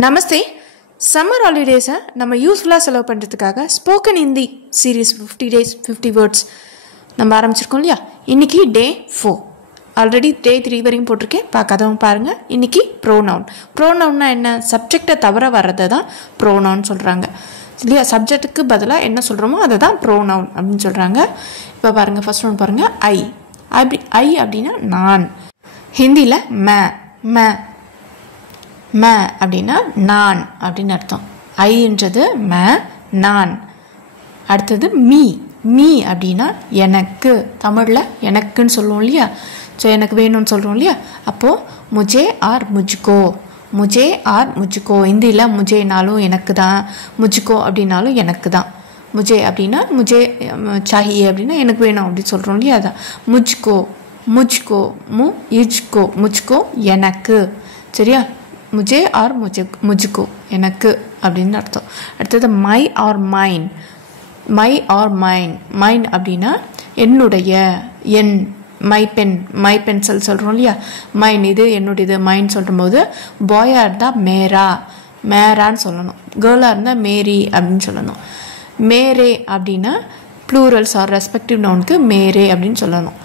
நமஸ்தே. Summer ஹாலிடேஸை நம்ம யூஸ்ஃபுல்லாக செலவு பண்ணுறதுக்காக spoken Hindi series 50 days 50 words நம்ம ஆரம்பிச்சிருக்கோம் இல்லையா. இன்றைக்கி டே 4. ஆல்ரெடி டே 3 வரையும் போட்டிருக்கேன், பார்க்காதவங்க பாருங்கள். இன்றைக்கி ப்ரோனவுன். ப்ரோனவுன்னா என்ன? சப்ஜெக்டை தவிர வர்றதை தான் ப்ரோனவுன் சொல்கிறாங்க இல்லையா. சப்ஜெக்ட்டுக்கு பதிலாக என்ன சொல்கிறோமோ அதை தான் ப்ரோனவுன் அப்படின்னு சொல்கிறாங்க. இப்போ பாருங்கள், ஃபர்ஸ்ட் ஒன் பாருங்கள். ஐ அப்படின்னா நான். ஹிந்தியில் ம அப்படின்னா நான் அப்படின்னு அர்த்தம். ஐன்றது ம, நான். அடுத்தது மீ அப்படின்னா எனக்கு. தமிழில் எனக்குன்னு சொல்லுவோம் இல்லையா. ஸோ எனக்கு வேணும்னு சொல்கிறோம் இல்லையா. அப்போது முஜே ஆர் முஜ்கோ. ஹிந்தியில் முஜேனாலும் எனக்கு தான், முஜ்கோ அப்படின்னாலும் எனக்கு தான். முஜே அப்படின்னா முஜே சாஹியே அப்படின்னா எனக்கு வேணும் அப்படின்னு சொல்கிறோம் இல்லையா. அதான் முஜ்கோ முஜ்கோ எனக்கு. சரியா? முஜே ஆர் முஜ்கோ எனக்கு அப்படின்னு அர்த்தம். அடுத்தது மை ஆர் மைன் அப்படின்னா என்னுடைய, என். மை பென்சில் சொல்கிறோம் இல்லையா. மைன் இது என்னுடையது. மைன் சொல்லும் போது பாயாக இருந்தால் மேரான்னு சொல்லணும். கேர்ளாக இருந்தால் மேரி அப்படின்னு சொல்லணும். மேரே அப்படின்னா ப்ளூரல்ஸ் ஆர் ரெஸ்பெக்டிவ் நவுனுக்கு மேரே அப்படின்னு சொல்லணும்.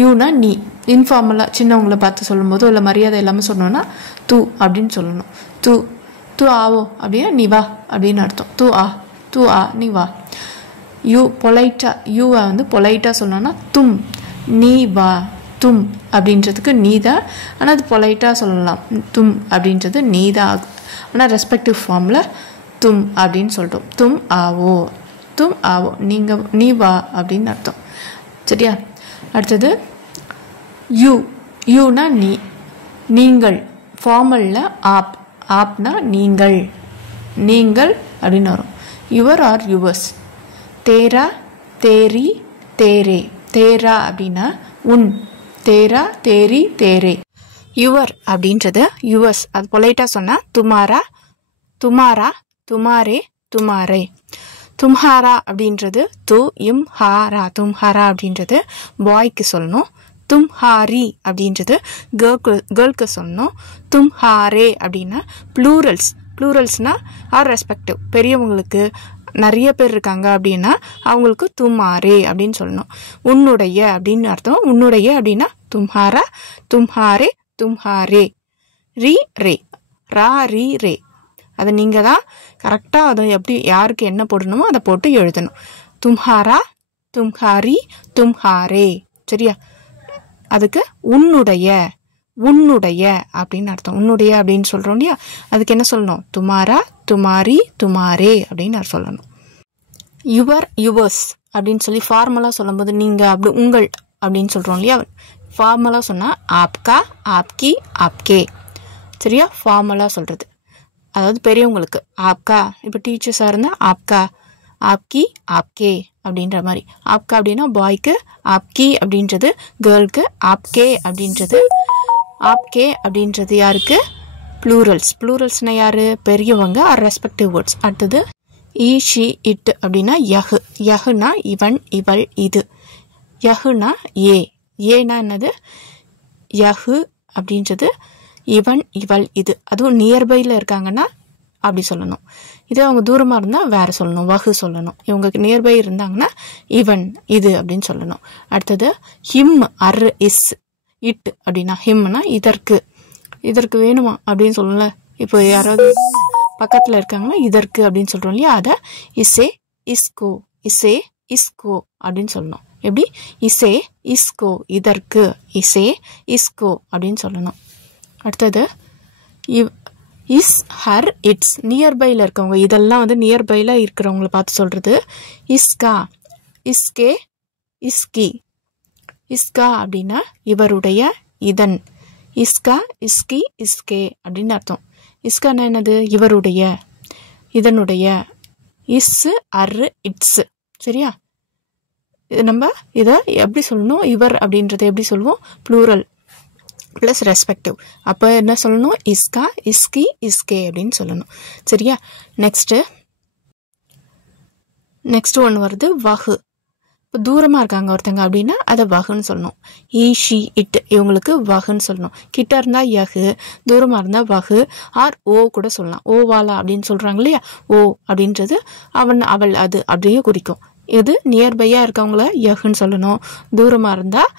யூனா நீ. இன்ஃபார்மலாக சின்னவங்களை பார்த்து சொல்லும்போது இல்லை மரியாதை இல்லாமல் சொன்னோன்னா தூ அப்படின்னு சொல்லணும். தூ ஆவோ அப்படின்னா நீ வா அப்படின்னு அர்த்தம். தூ ஆ நீ வா. யூவை பொலைட்டாக சொல்லணும்னா தும், நீ வா. தும் அப்படின்றதுக்கு நீ தான், ஆனால் அது பொலைட்டாக சொல்லலாம். தும் அப்படின்றது நீ தான் ஆகும், ஆனால் ரெஸ்பெக்டிவ் ஃபார்மில் தும் அப்படின்னு சொல்லிட்டோம். தும் ஆவோ நீ வா அப்படின்னு அர்த்தம். சரியா? அடுத்தது யூனா நீ, நீங்கள். ஃபார்மலில் ஆப்னா நீங்கள் அப்படின்னு வரும். Your or yours. தேரா தேரி தேரே. தேரா அப்படின்னா உன். தேரா தேரி தேரே. யுவர் அப்படின்றது யுவர்ஸ். அது பொலைட்டாக சொன்னால் துமாரா துமாரே துமாரே. தும்ஹாரா அப்படின்றது தும்ஹாரா அப்படின்றது பாய்க்கு சொல்லணும். தும்ஹாரி அப்படின்றது கேர்ளுக்கு சொல்லணும். தும்ஹாரே அப்படின்னா ப்ளூரல்ஸ்னால் ஆர் ரெஸ்பெக்டிவ். பெரியவங்களுக்கு நிறைய பேர் இருக்காங்க அப்படின்னா அவங்களுக்கு தும்ஹாரே அப்படின்னு சொல்லணும். உன்னுடைய அப்படின்னு அர்த்தம். உன்னுடைய அப்படின்னா தும்ஹாரா தும்ஹாரே. ரே. அதை நீங்கள் தான் கரெக்டாக அதை எப்படி யாருக்கு என்ன போடணுமோ அதை போட்டு எழுதணும். தும்ஹாரா தும்ஹாரி தும்ஹாரே. சரியா? அதுக்கு உன்னுடைய அப்படின்னு அர்த்தம். உன்னுடைய அப்படின்னு சொல்கிறோம் இல்லையா. அதுக்கு என்ன சொல்லணும்? துமாரா துமாரி துமாரே அப்படின்னு சொல்லணும். யுவர்ஸ் அப்படின்னு சொல்லி ஃபார்மலாக சொல்லும்போது நீங்கள் அப்படி உங்கள் அப்படின்னு சொல்கிறோம் இல்லையா. ஃபார்மலாக சொன்னால் ஆப்கா ஆப்கி ஆப்கே. சரியா? ஃபார்மலாக சொல்கிறது. அதாவது பெரியவங்களுக்கு ஆப்கா. இப்போ டீச்சர்ஸாக இருந்தால் ஆப்கா ஆப்கி ஆப்கே அப்படின்ற மாதிரி. ஆப்கா அப்படின்னா பாய்க்கு, ஆப்கி அப்படின்றது கேர்ளுக்கு, ஆப்கே அப்படின்றது யாருக்கு? ப்ளூரல்ஸ்னால் யார்? பெரியவங்க ஆர் ரெஸ்பெக்டிவ் வேர்ட்ஸ். அடுத்தது ஷி இட் அப்படின்னா யஹுனா இவன் இவள் இது. யஹுனா ஏனா என்னது? யஹு அப்படின்றது இவன் இவள் இது. அதுவும் நியர்பையில் இருக்காங்கன்னா அப்படி சொல்லணும். இதே அவங்க தூரமாக இருந்தால் வேறு சொல்லணும், வகு சொல்லணும். இவங்க நியர்பை இருந்தாங்கன்னா இவன் இது அப்படின்னு சொல்லணும். அடுத்தது ஹிம் அர் இஸ். இட் அப்படின்னா ஹிம்னா இதற்கு வேணுமா அப்படின்னு சொல்லல. இப்போ யாராவது பக்கத்தில் இருக்காங்கன்னா இதற்கு அப்படின்னு சொல்கிறோம் இல்லையா. அதை இசே இஸ்கோ அப்படின்னு சொல்லணும். எப்படி? இசே இஸ்கோ இதற்கு, இசே இஸ்கோ அப்படின்னு சொல்லணும். அடுத்தது இஸ் ஹர் இட்ஸ். நியர்பையில் இருக்கவங்க இதெல்லாம் நியர்பையில் இருக்கிறவங்கள பார்த்து சொல்கிறது. இஸ்கா இஸ்கே இஸ்கி. இஸ்கா அப்படின்னா இவருடைய, இதன். இஸ்கா இஸ்கி இஸ்கே அப்படின்னு அர்த்தம். இஸ்கானா என்னது? இவருடைய, இதனுடைய. இஸ் அர் இட்ஸ். சரியா? இது நம்ம இதை எப்படி சொல்லணும்? இவர் அப்படின்றத எப்படி சொல்லுவோம்? Plural plus respective. அப்போ என்ன சொல்லணும்? இஸ்கா இஸ்கி இஸ்கே அப்படின்னு சொல்லணும். சரியா? நெக்ஸ்ட் ஒன்று வருது வகு. இப்போ தூரமாக இருக்காங்க ஒருத்தங்க அப்படின்னா அதை வகுன்னு சொல்லணும். ஈ ஷி இட் இவங்களுக்கு வகுன்னு சொல்லணும். கிட்ட இருந்தால் யகு, தூரமாக இருந்தால் வகு ஆர் ஓ கூட சொல்லலாம். ஓவாலா அப்படின்னு சொல்கிறாங்க இல்லையா, ஓ அப்படின்றது அவன் அவள் அது அப்படியே குறிக்கும். இது நியர்பையாக இருக்கவங்கள யகுன்னு சொல்லணும். தூரமாக இருந்தால்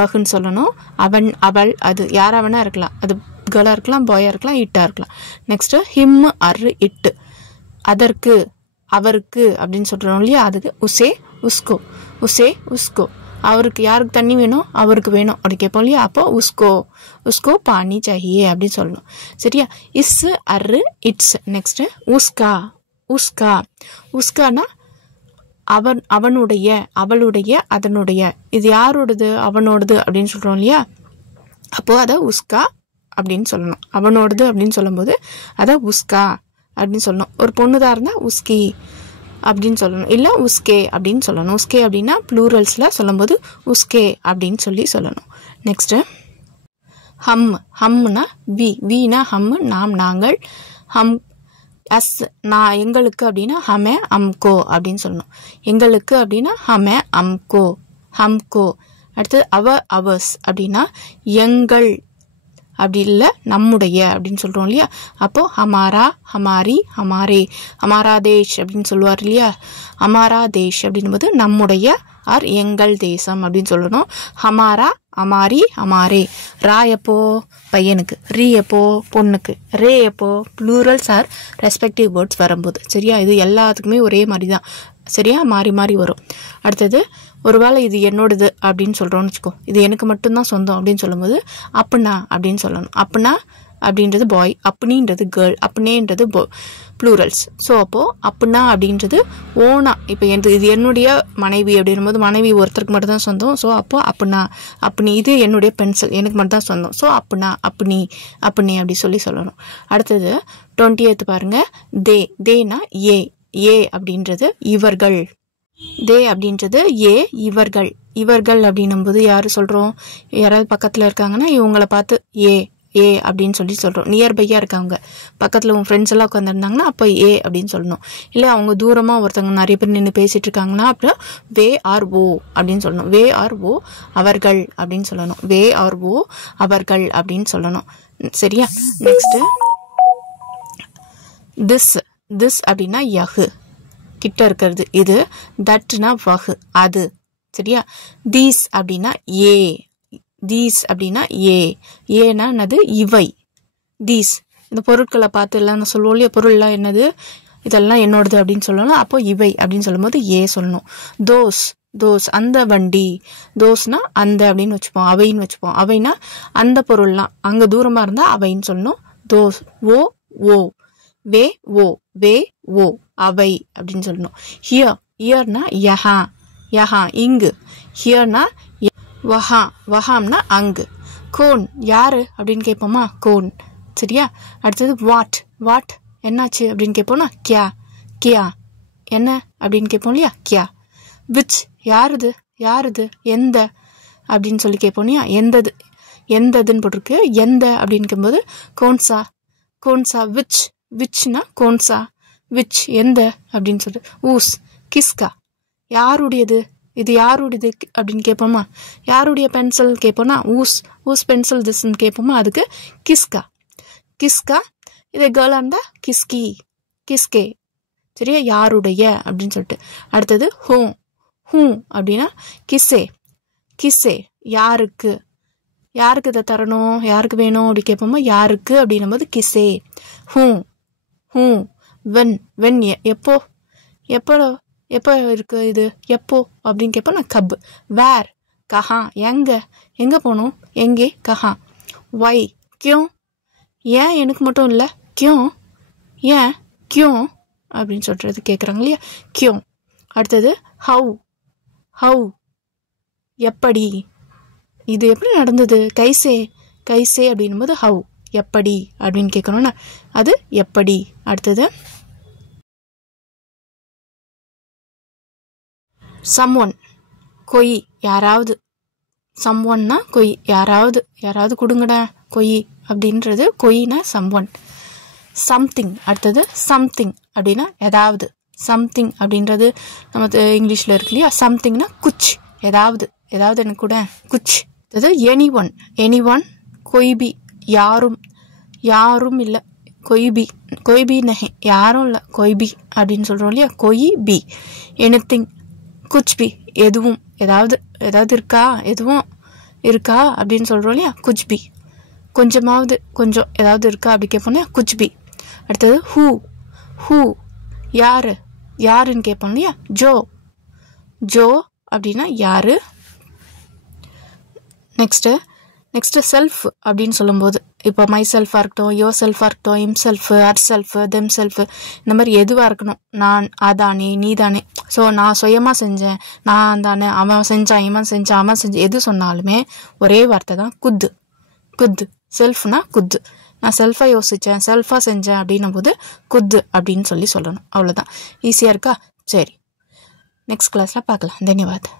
வகுன்னு சொல்லணும். அவன் அவள் அது யாராவனா இருக்கலாம், அது கேர்ளாக இருக்கலாம், பாயாக இருக்கலாம், இட்டாக இருக்கலாம். நெக்ஸ்ட்டு ஹிம் அர் இட்டு அதற்கு அவருக்கு அப்படின்னு சொல்கிறோம் இல்லையா, அதுக்கு உசே உஸ்கோ, உசே உஸ்கோ. அவருக்கு யாருக்கு தண்ணி வேணும், அவருக்கு வேணும் அப்படி கேட்போம் இல்லையா, அப்போ உஸ்கோ உஸ்கோ பானி சாஹியே அப்படின்னு சொல்லணும். சரியா, இஸ் அரு இட்ஸ். நெக்ஸ்ட்டு உஸ்கா, உஸ்கா உஸ்கானா அவன் அவனுடைய அவளுடைய அதனுடைய, இது யாரோடது அவனோடது அப்படின்னு சொல்கிறோம் இல்லையா, அப்போது அதை உஸ்கா அப்படின்னு சொல்லணும். அவனோடது அப்படின்னு சொல்லும்போது அதை உஸ்கா அப்படின்னு சொல்லணும். ஒரு பொண்ணுதான் இருந்தால் உஸ்கி அப்படின்னு சொல்லணும், இல்லை உஸ்கே அப்படின்னு சொல்லணும். உஸ்கே அப்படின்னா ப்ளூரல்ஸில் சொல்லும்போது உஸ்கே அப்படின்னு சொல்லணும். நெக்ஸ்ட்டு ஹம், ஹம்னா வி, வீனா ஹம் நாம் நாங்கள், ஹம் அஸ் நான் எங்களுக்கு அப்படின்னா ஹமே அம்கோ அப்படின்னு சொல்லணும். எங்களுக்கு அப்படின்னா ஹமே அம்கோ, ஹம்கோ. அடுத்தது அவர்ஸ் அப்படின்னா எங்கள் அப்படி இல்லை நம்முடைய அப்படின்னு சொல்கிறோம் இல்லையா, அப்போது ஹமாரா ஹமாரி ஹமாரே, ஹமாரா தேஷ் அப்படின்னு சொல்லுவார் இல்லையா, ஹமாரா தேஷ் அப்படின்போது நம்முடைய ஆர் எங்கள் தேசம் அப்படின்னு சொல்லணும். ஹமாரா ஹமாரி ஹமாரே. ரா எப்போ பையனுக்கு, ரீ எப்போ பொண்ணுக்கு, ரே எப்போ ப்ளூரல்ஸ் ஆர் ரெஸ்பெக்டிவ் வேர்ட்ஸ் வரும்போது. சரியா, இது எல்லாத்துக்குமே ஒரே மாதிரி தான். சரியா, மாறி மாறி வரும். அடுத்தது ஒருவேளை இது என்னோடது அப்படின்னு சொல்கிறோன்னு வச்சுக்கோ, இது எனக்கு மட்டும்தான் சொந்தம் அப்படின்னு சொல்லும்போது அப்புனா அப்படின்னு சொல்லணும். அப்புனா அப்படின்றது பாய், அப்புனின்றது கேர்ள், அப்புனேன்றது ப்ளூரல்ஸ். ஸோ அப்போது அப்புனா அப்படின்றது ஓனா, இப்போ இது என்னுடைய மனைவி அப்படின்போது மனைவி ஒருத்தருக்கு மட்டும் தான் சொந்தம். ஸோ அப்போது அப்புனா அப்புனி, இது என்னுடைய பென்சில் எனக்கு மட்டும் தான் சொந்தம். ஸோ அப்புனா அப்புனி அப்புனி அப்படி சொல்லணும். அடுத்தது 20th பாருங்க, தே, தேனா ஏ, ஏ அப்படின்றது இவர்கள், தே அப்படின்றது ஏ இவர்கள். இவர்கள் அப்படின்னும்போது யாரு சொல்கிறோம், யாராவது பக்கத்தில் இருக்காங்கன்னா இவங்களை பார்த்து ஏ ஏ அப்படின்னு சொல்கிறோம். நியர்பையாக இருக்காங்க, பக்கத்தில் உங்கள் ஃப்ரெண்ட்ஸ் எல்லாம் உட்காந்துருந்தாங்கன்னா அப்போ ஏ அப்படின்னு சொல்லணும். இல்லை அவங்க தூரமாக ஒருத்தவங்க நிறைய பேர் நின்று பேசிகிட்டு இருக்காங்கன்னா அப்புறம் வே ஆர் ஓ அப்படின்னு சொல்லணும். வே ஆர் ஓ அவர்கள் அப்படின்னு சொல்லணும். வே ஆர் ஓ அவர்கள் அப்படின்னு சொல்லணும். சரியா, நெக்ஸ்ட்டு திஸ், திஸ் அப்படின்னா யகு கிட்ட இருக்கிறது இது, தட்னா வகு அது. சரியா, தீஸ் அப்படின்னா ஏ, தீஸ் அப்படின்னா ஏ, ஏனா என்னது இவை, தீஸ் இந்த பொருட்களை பார்த்து எல்லாம் நான் சொல்லுவோம் இல்லையா, பொருள்லாம் என்னது இதெல்லாம் என்னோடது அப்படின்னு சொல்லணும். அப்போ இவை அப்படின்னு சொல்லும்போது ஏ சொல்லணும். தோஸ், தோஸ் அந்த வண்டி, தோஸ்னா அந்த அப்படின்னு வச்சுப்போம், அவைன்னு வச்சுப்போம். அவைனா அந்த பொருள்லாம், அங்கே தூரமாக இருந்தால் அவைன்னு சொல்லணும். தோஸ் ஓ ஓ, வே ஓ, வே ஓ அவை அப்படின்னு சொல்லணும். ஹியர், ஹியர்னா யஹா, யஹா இங்கு, ஹியர்னா வஹா, வஹாம்னா அங்கு. கோன் யாரு அப்படின்னு கேட்போமா, கோன். சரியா, அடுத்தது வாட், வாட் என்னாச்சு அப்படின்னு கேட்போம்னா கியா, கியா என்ன அப்படின்னு கேட்போம் இல்லையா, கியா. விச் யாருது, யாருது எந்த அப்படின்னு சொல்லி கேட்போம் இல்லையா, எந்தது, எந்ததுன்னு போட்டிருக்கு. எந்த அப்படின்னு கேட்கும்போது கோன்சா, கோன்சா. விச், விச்னா கோன்சா, விச் எந்த அப்படின்னு சொல்லிட்டு. ஊஸ் கிஸ்கா யாருடையது, இது யாருடையது அப்படின்னு கேட்போமா, யாருடைய பென்சில் கேட்போம்னா ஊஸ், ஊஸ் பென்சில் திஸ்ன்னு கேட்போமா, அதுக்கு கிஸ்கா, கிஸ்கா. இதே கேர்ளாக இருந்தால் கிஸ்கி, கிஸ்கே. சரியா, யாருடைய அப்படின்னு சொல்லிட்டு. அடுத்தது ஹூ, ஹூ அப்படின்னா கிஸ்ஸே, கிஸ்ஸே யாருக்கு, யாருக்கு இதை தரணும், யாருக்கு வேணும் அப்படி கேட்போமா, யாருக்கு அப்படின்னும் போது கிஸ்ஸே. Who, who. வென், வென் எப்போ, எப்போ, எப்போ இருக்கு இது எப்போ அப்படின்னு கேட்போம் நான் கப். வேர் கஹா எங்கே, எங்கே போகணும், எங்கே, கஹா. வை கியூ, ஏன் எனக்கு மட்டும் இல்லை, கியூ ஏன், கியூ அப்படின்னு சொல்கிறது கேட்குறாங்க இல்லையா, கியூ. அடுத்தது ஹவு, ஹவு எப்படி, இது எப்படி நடந்தது, கைசே, கைசே அப்படின்னும் போது ஹவு எப்படி அப்படின்னு கேட்கணும்னா அது எப்படி. அடுத்தது சம்ஒன், கொய் யாராவது, சம்ஒன்னா கொய் யாராவது, யாராவது கொடுங்கடா கொய் அப்படின்றது கொய்னா சம்ஒன். சம்திங், அடுத்தது சம்திங் அப்படின்னா ஏதாவது, சம்திங் அப்படின்றது நம்ம இங்கிலீஷில் இருக்கு இல்லையா. சம்திங்னா குச், ஏதாவது எனக்கு கூட குச். அது எனி ஒன் கொய்பி, யாரும் இல்லை. கொய்பி நஹே, யாரும் இல்லை. கொய்பி அப்படின்னு சொல்கிறோம் இல்லையா. கொய்பி. எனிதிங், குச்பி, எதுவும், ஏதாவது இருக்கா, எதுவும் இருக்கா அப்படின்னு சொல்கிறோம் இல்லையா. குச்பி. கொஞ்சம் ஏதாவது இருக்கா அப்படி கேட்போம் இல்லையா. குச்பி. அடுத்தது ஹூ, யாருன்னு கேட்போம் இல்லையா. ஜோ அப்படின்னா யாரு. நெக்ஸ்ட்டு செல்ஃப் அப்படின்னு சொல்லும்போது, இப்போ மை செல்ஃபாக இருக்கட்டும், யோர் செல்ஃபாக இருக்கட்டும், இம் செல்ஃபு, அர் செல்ஃபு, தெம் செல்ஃபு, இந்த மாதிரி எதுவாக இருக்கணும். நான், அதானே, நீ தானே. ஸோ நான் சுயமாக செஞ்சேன், நான் தானே, அவன் செஞ்சான், இவன் செஞ்சான், அவன் செஞ்சான், எது சொன்னாலுமே ஒரே வார்த்தை தான் குத்து. செல்ஃப்னா குத்து. நான் செல்ஃபாக யோசித்தேன், செல்ஃபாக செஞ்சேன் அப்படின்னும் போது குத்து அப்படின்னு சொல்லணும். அவ்வளோதான். ஈஸியாக இருக்கா? சரி, நெக்ஸ்ட் கிளாஸில் பார்க்கலாம். தன்யவாத்.